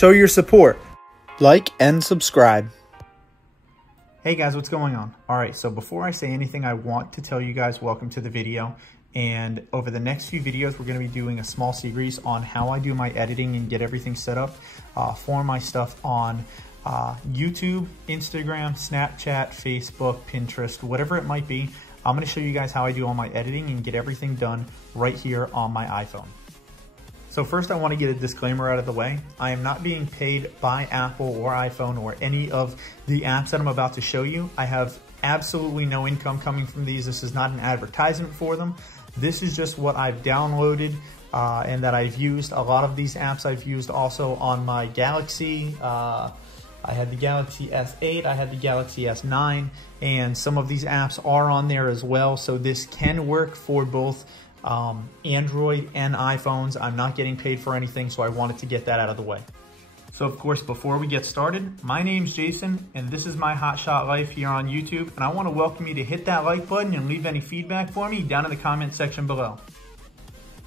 Show your support. Like and subscribe. Hey guys, what's going on? All right, so before I say anything, I want to tell you guys welcome to the video. And over the next few videos, we're going to be doing a small series on how I do my editing and get everything set up for my stuff on YouTube, Instagram, Snapchat, Facebook, Pinterest, whatever it might be. I'm going to show you guys how I do all my editing and get everything done right here on my iPhone. So first I want to get a disclaimer out of the way. I am not being paid by Apple or iPhone or any of the apps that I'm about to show you. I have absolutely no income coming from these. This is not an advertisement for them. This is just what I've downloaded and that I've used. A lot of these apps I've used also on my Galaxy. I had the Galaxy S8, I had the Galaxy S9, and some of these apps are on there as well. So this can work for both Android and iPhones. I'm not getting paid for anything, so I wanted to get that out of the way. So of course, before we get started, my name's Jason, and this is my Hotshot Life here on YouTube, and I want to welcome you to hit that like button and leave any feedback for me down in the comment section below.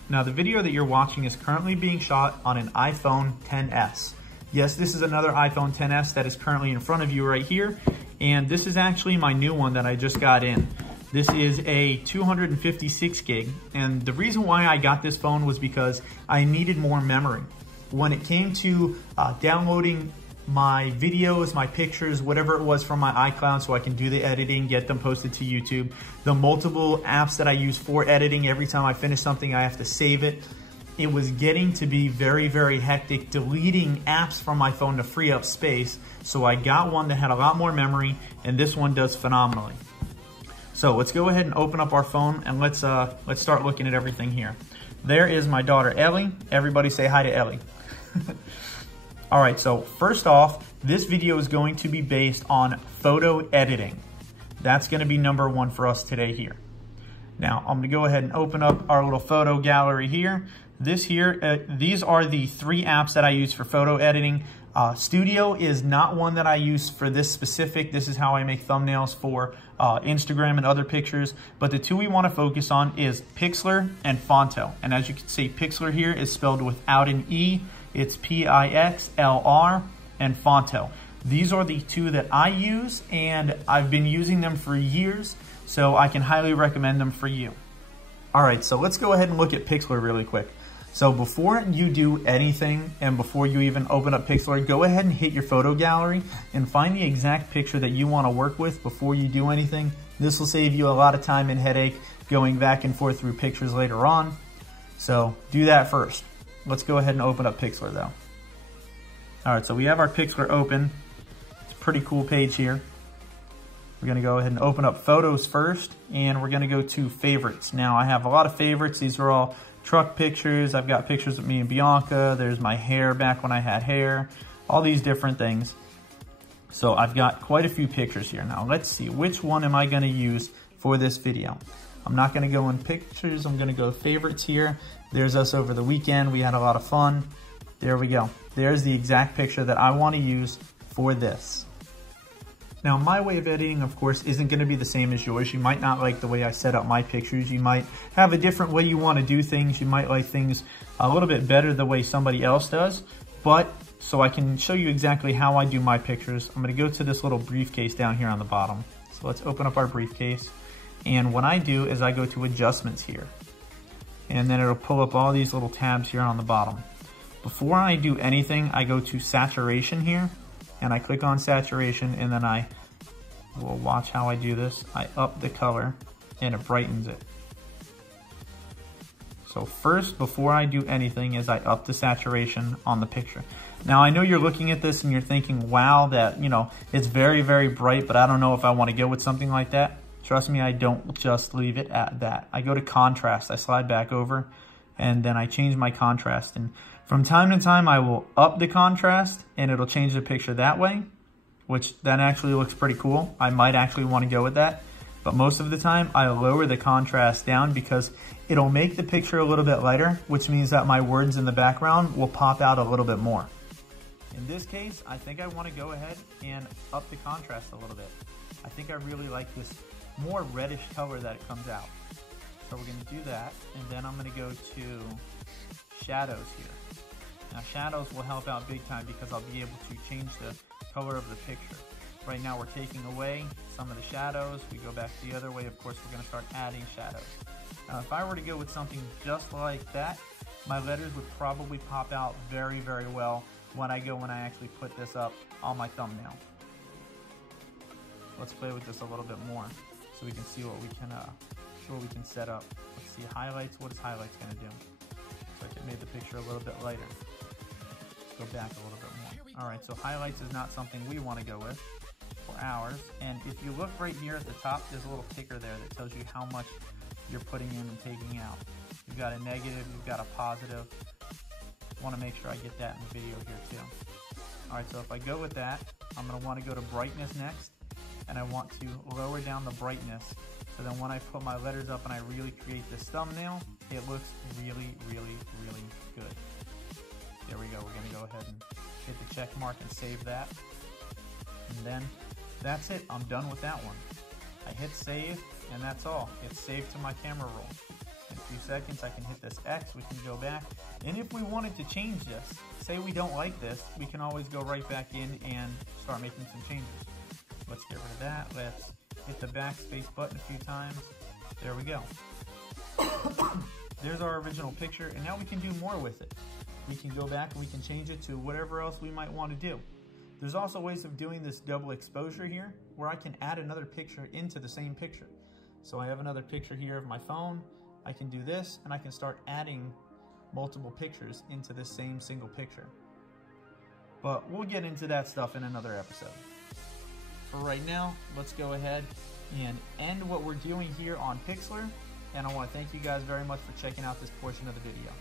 Now, the video that you're watching is currently being shot on an iPhone XS. Yes, this is another iPhone XS that is currently in front of you right here, and this is actually my new one that I just got in. This is a 256 gig, and the reason why I got this phone was because I needed more memory. When it came to downloading my videos, my pictures, whatever it was from my iCloud so I can do the editing, get them posted to YouTube, the multiple apps that I use for editing, every time I finish something I have to save it. It was getting to be very, very hectic deleting apps from my phone to free up space. So I got one that had a lot more memory, and this one does phenomenally. So let's go ahead and open up our phone and let's start looking at everything here. There is my daughter Ellie. Everybody say hi to Ellie. All right, so first off, this video is going to be based on photo editing. That's going to be number one for us today here. Now, I'm going to go ahead and open up our little photo gallery here. These are the three apps that I use for photo editing. Studio is not one that I use for this specific. This is how I make thumbnails for Instagram and other pictures. But the two we want to focus on is Pixlr and Fonto. And as you can see, Pixlr here is spelled without an E. It's Pixlr, and Fonto. These are the two that I use, and I've been using them for years, so I can highly recommend them for you. All right, so let's go ahead and look at Pixlr really quick. So before you do anything and before you even open up Pixlr, go ahead and hit your photo gallery and find the exact picture that you want to work with before you do anything. This will save you a lot of time and headache going back and forth through pictures later on. So do that first. Let's go ahead and open up Pixlr though. All right, so we have our Pixlr open. It's a pretty cool page here. We're gonna go ahead and open up photos first, and we're gonna go to favorites. Now I have a lot of favorites. These are all truck pictures. I've got pictures of me and Bianca. There's my hair back when I had hair, all these different things. So I've got quite a few pictures here. Now let's see, which one am I gonna use for this video? I'm not gonna go in pictures, I'm gonna go favorites here. There's us over the weekend, we had a lot of fun. There we go. There's the exact picture that I wanna use for this. Now my way of editing, of course, isn't gonna be the same as yours. You might not like the way I set up my pictures. You might have a different way you wanna do things. You might like things a little bit better the way somebody else does. But, so I can show you exactly how I do my pictures, I'm gonna go to this little briefcase down here on the bottom. So let's open up our briefcase. And what I do is I go to adjustments here. And then it'll pull up all these little tabs here on the bottom. Before I do anything, I go to saturation here. And I click on saturation, and then I will watch how I do this. I up the color and it brightens it. So first, before I do anything, is I up the saturation on the picture. Now I know you're looking at this and you're thinking, wow, that, you know, it's very, very bright, but I don't know if I want to go with something like that. Trust me, I don't just leave it at that. I go to contrast, I slide back over, and then I change my contrast. And from time to time, I will up the contrast, and it'll change the picture that way, which that actually looks pretty cool. I might actually want to go with that. But most of the time, I lower the contrast down because it'll make the picture a little bit lighter, which means that my words in the background will pop out a little bit more. In this case, I think I want to go ahead and up the contrast a little bit. I think I really like this more reddish color that it comes out. So we're going to do that, and then I'm going to go to shadows here. Now shadows will help out big time because I'll be able to change the color of the picture. Right now we're taking away some of the shadows. We go back the other way, of course we're going to start adding shadows. Now if I were to go with something just like that, my letters would probably pop out very, very well when I actually put this up on my thumbnail. Let's play with this a little bit more so we can see what we can set up. Let's see highlights. What is highlights going to do? Looks like it made the picture a little bit lighter. Let's go back a little bit more. All right, so highlights is not something we want to go with for ours. And if you look right here at the top, there's a little ticker there that tells you how much you're putting in and taking out. You've got a negative, you've got a positive. I want to make sure I get that in the video here too. All right, so if I go with that, I'm going to want to go to brightness next, and I want to lower down the brightness. So then when I put my letters up and I really create this thumbnail, it looks really, really, really good. There we go. We're going to go ahead and hit the check mark and save that. And then that's it. I'm done with that one. I hit save, and that's all. It's saved to my camera roll. In a few seconds, I can hit this X. We can go back. And if we wanted to change this, say we don't like this, we can always go right back in and start making some changes. Let's get rid of that. Let's hit the backspace button a few times. There we go. There's our original picture, and now we can do more with it. We can go back and we can change it to whatever else we might want to do. There's also ways of doing this double exposure here, where I can add another picture into the same picture. So I have another picture here of my phone. I can do this, and I can start adding multiple pictures into this same single picture. But we'll get into that stuff in another episode. For right now, let's go ahead and end what we're doing here on Pixlr, and I want to thank you guys very much for checking out this portion of the video.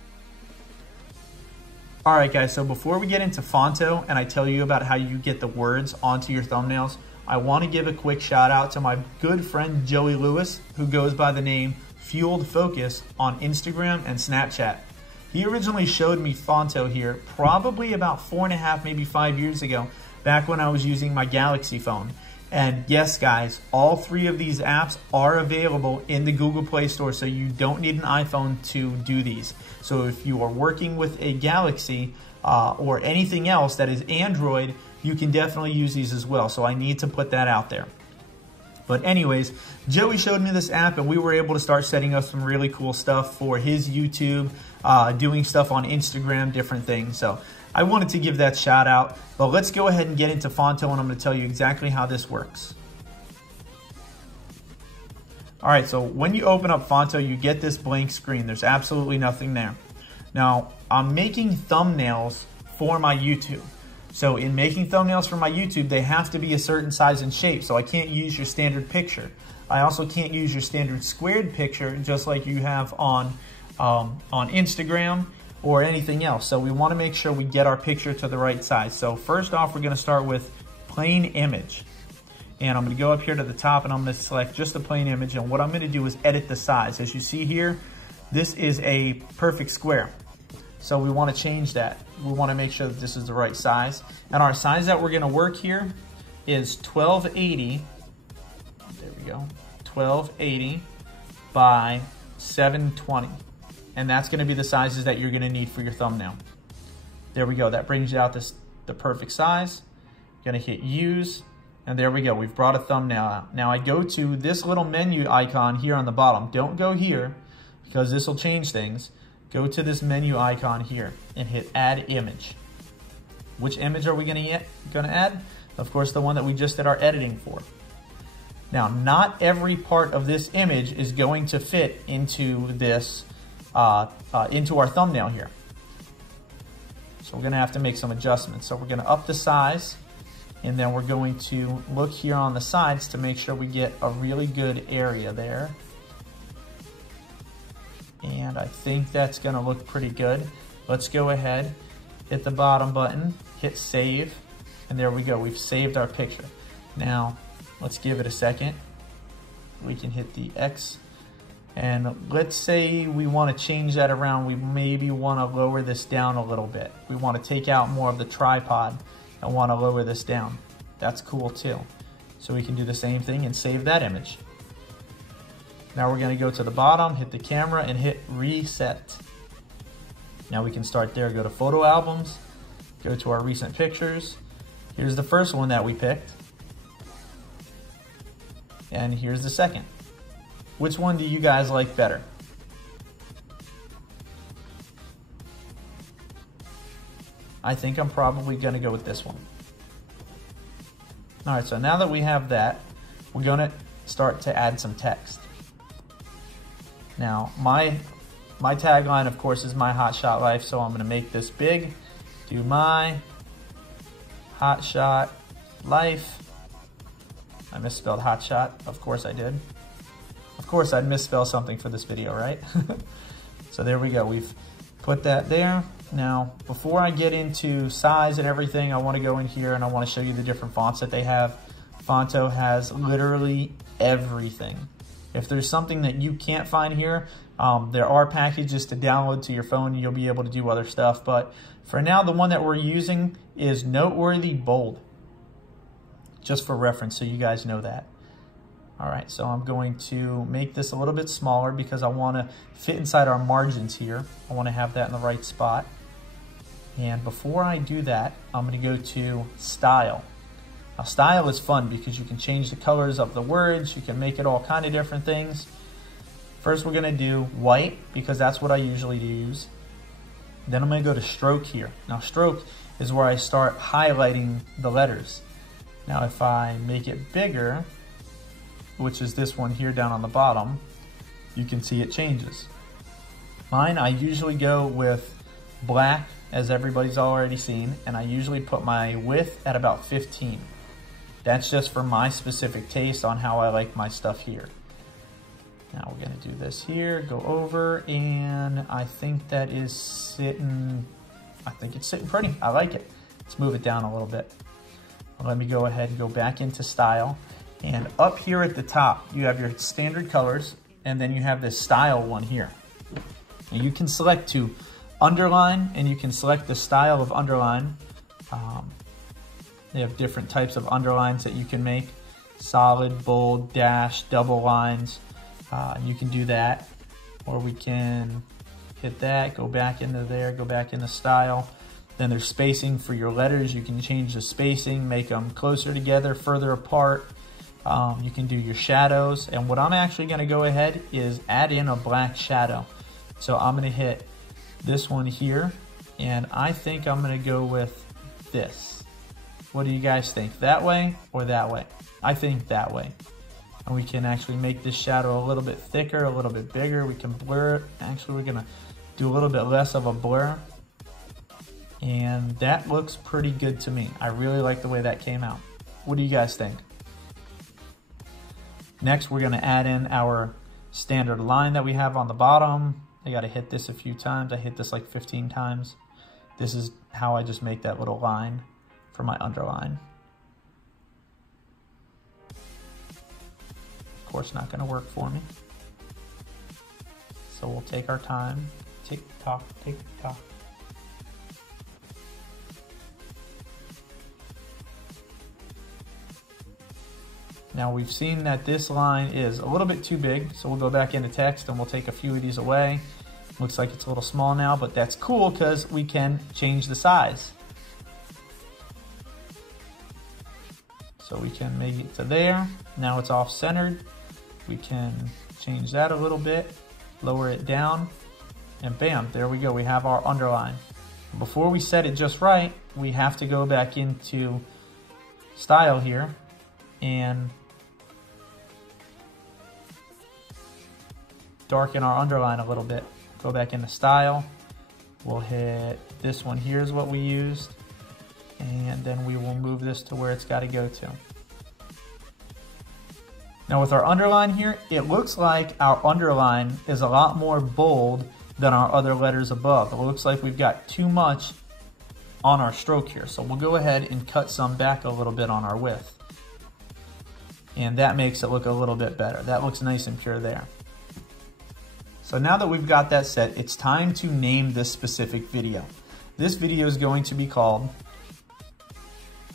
Alright guys, so before we get into Fonto and I tell you about how you get the words onto your thumbnails, I want to give a quick shout out to my good friend Joey Lewis, who goes by the name Fueled Focus on Instagram and Snapchat. He originally showed me Fonto here probably about 4.5, maybe 5 years ago, back when I was using my Galaxy phone. And yes guys, all 3 of these apps are available in the Google Play Store, so you don't need an iPhone to do these. So if you are working with a Galaxy or anything else that is Android, you can definitely use these as well. So I need to put that out there. But anyways, Joey showed me this app and we were able to start setting up some really cool stuff for his YouTube, doing stuff on Instagram, different things. So I wanted to give that shout out, but let's go ahead and get into Fonto and I'm going to tell you exactly how this works. Alright, so when you open up Fonto, you get this blank screen. There's absolutely nothing there. Now, I'm making thumbnails for my YouTube. So in making thumbnails for my YouTube, they have to be a certain size and shape, so I can't use your standard picture. I also can't use your standard squared picture just like you have on Instagram or anything else. So we want to make sure we get our picture to the right size. So first off, we're going to start with plain image. And I'm going to go up here to the top and I'm going to select just the plain image. And what I'm going to do is edit the size. As you see here, this is a perfect square. So we want to change that. We want to make sure that this is the right size. And our size that we're going to work here is 1280. There we go. 1280 by 720. And that's going to be the sizes that you're going to need for your thumbnail. There we go. That brings out the perfect size. Going to hit use. And there we go. We've brought a thumbnail out. Now I go to this little menu icon here on the bottom. Don't go here because this will change things. Go to this menu icon here and hit add image. Which image are we going to add? Of course, the one that we just did our editing for. Now, not every part of this image is going to fit into this, into our thumbnail here. So we're going to have to make some adjustments. So we're going to up the size, and then we're going to look here on the sides to make sure we get a really good area there. And I think that's going to look pretty good. Let's go ahead, hit the bottom button, hit save, and there we go. We've saved our picture. Now, let's give it a second. We can hit the X. And let's say we want to change that around. We maybe want to lower this down a little bit. We want to take out more of the tripod and want to lower this down. That's cool too. So we can do the same thing and save that image. Now we're going to go to the bottom, hit the camera, and hit reset. Now we can start there, go to photo albums, go to our recent pictures. Here's the first one that we picked. And here's the second. Which one do you guys like better? I think I'm probably gonna go with this one. All right, so now that we have that, we're gonna start to add some text. Now, my tagline, of course, is my hotshot life, so I'm gonna make this big. Do my hotshot life. I misspelled hotshot, of course I did. Of course I'd misspell something for this video, right? So there we go, we've put that there. Now, before I get into size and everything, I wanna go in here and I wanna show you the different fonts that they have. Fonto has literally everything. If there's something that you can't find here, there are packages to download to your phone. You'll be able to do other stuff. But for now, the one that we're using is Noteworthy Bold. Just for reference, so you guys know that. All right, so I'm going to make this a little bit smaller because I want to fit inside our margins here. I want to have that in the right spot. And before I do that, I'm going to go to Style. Now, style is fun because you can change the colors of the words. You can make it all kind of different things. First, we're going to do white because that's what I usually use. Then I'm going to go to stroke here. Now, stroke is where I start highlighting the letters. Now, if I make it bigger, which is this one here down on the bottom, you can see it changes. Mine, I usually go with black, as everybody's already seen, and I usually put my width at about 15. That's just for my specific taste on how I like my stuff here. Now we're gonna do this here, go over, and I think that is sitting, it's sitting pretty. I like it. Let's move it down a little bit. Let me go ahead and go back into style. And up here at the top, you have your standard colors, and then you have this style one here. And you can select to underline, and you can select the style of underline. They have different types of underlines that you can make. Solid, bold, dash, double lines. You can do that. Or we can hit that, go back into there, go back into style. Then there's spacing for your letters. You can change the spacing, make them closer together, further apart. You can do your shadows. And what I'm actually gonna go ahead is add in a black shadow. So I'm gonna hit this one here, and I think I'm gonna go with this. What do you guys think? That way or that way? I think that way. And we can actually make this shadow a little bit thicker, a little bit bigger. We can blur it. Actually, we're gonna do a little bit less of a blur. And that looks pretty good to me. I really like the way that came out. What do you guys think? Next, we're gonna add in our standard line that we have on the bottom. I gotta hit this a few times. I hit this like 15 times. This is how I just make that little line for my underline. Of course, not gonna work for me. So we'll take our time. Tick tock, tick tock. Now we've seen that this line is a little bit too big, so we'll go back into text and we'll take a few of these away. Looks like it's a little small now, but that's cool because we can change the size. So we can make it to there. Now it's off-centered. We can change that a little bit, lower it down, and bam, there we go. We have our underline. Before we set it just right, we have to go back into style here and darken our underline a little bit. Go back into style. We'll hit this one here is what we used. And then we will move this to where it's got to go to. Now with our underline here, it looks like our underline is a lot more bold than our other letters above. It looks like we've got too much on our stroke here. So we'll go ahead and cut some back a little bit on our width. And that makes it look a little bit better. That looks nice and pure there. So now that we've got that set, it's time to name this specific video. This video is going to be called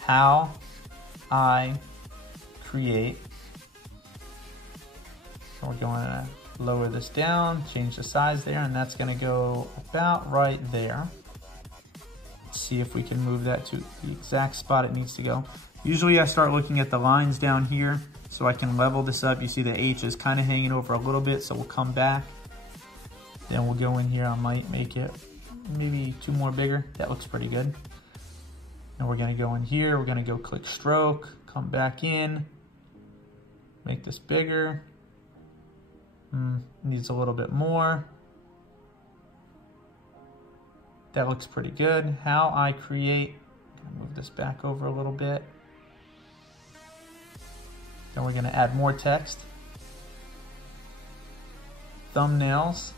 How I Create. So we're going to lower this down, change the size there, and that's gonna go about right there. Let's see if we can move that to the exact spot it needs to go. Usually I start looking at the lines down here so I can level this up. You see the H is kind of hanging over a little bit, so we'll come back. Then we'll go in here, I might make it maybe 2 more bigger. That looks pretty good. And we're gonna go in here, we're gonna go click stroke, come back in, make this bigger. Needs a little bit more. That looks pretty good. How I create, move this back over a little bit. Then we're gonna add more text. Thumbnails.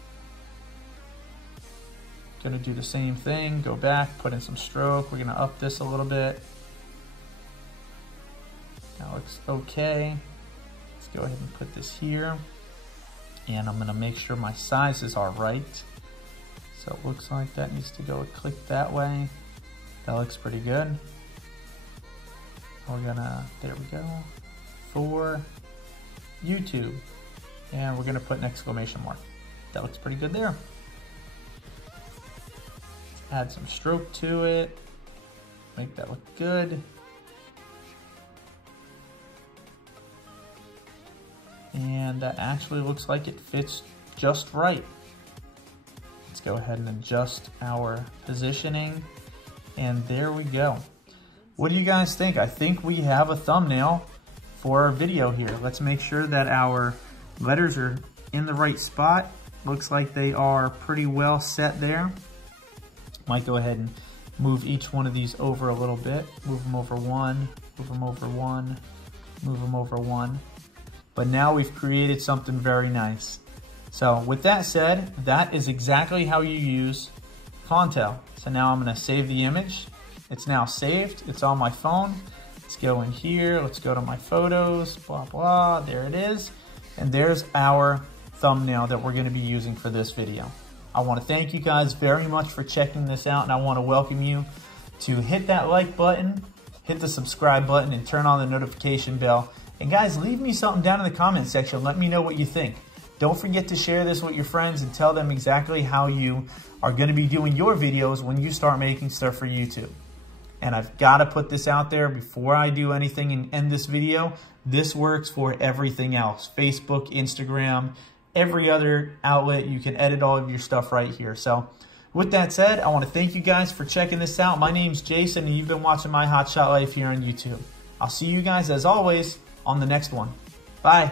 Gonna do the same thing, go back, put in some stroke. We're gonna up this a little bit. That looks okay. Let's go ahead and put this here. And I'm gonna make sure my sizes are right. So it looks like that needs to go click that way. That looks pretty good. We're gonna, there we go, for YouTube. And we're gonna put an exclamation mark. That looks pretty good there. Add some stroke to it, make that look good. And that actually looks like it fits just right. Let's go ahead and adjust our positioning. And there we go. What do you guys think? I think we have a thumbnail for our video here. Let's make sure that our letters are in the right spot. Looks like they are pretty well set there. Might go ahead and move each one of these over a little bit. Move them over one, move them over one, move them over one. But now we've created something very nice. So with that said, that is exactly how you use Fontel. So now I'm gonna save the image. It's now saved, it's on my phone. Let's go in here, let's go to my photos, blah, blah, there it is. And there's our thumbnail that we're gonna be using for this video. I wanna thank you guys very much for checking this out, and I wanna welcome you to hit that like button, hit the subscribe button, and turn on the notification bell. And guys, leave me something down in the comment section. Let me know what you think. Don't forget to share this with your friends and tell them exactly how you are gonna be doing your videos when you start making stuff for YouTube. And I've gotta put this out there before I do anything and end this video. This works for everything else. Facebook, Instagram, every other outlet. You can edit all of your stuff right here. So with that said, I wanna thank you guys for checking this out. My name's Jason, and you've been watching My Hotshot Life here on YouTube. I'll see you guys, as always, on the next one. Bye.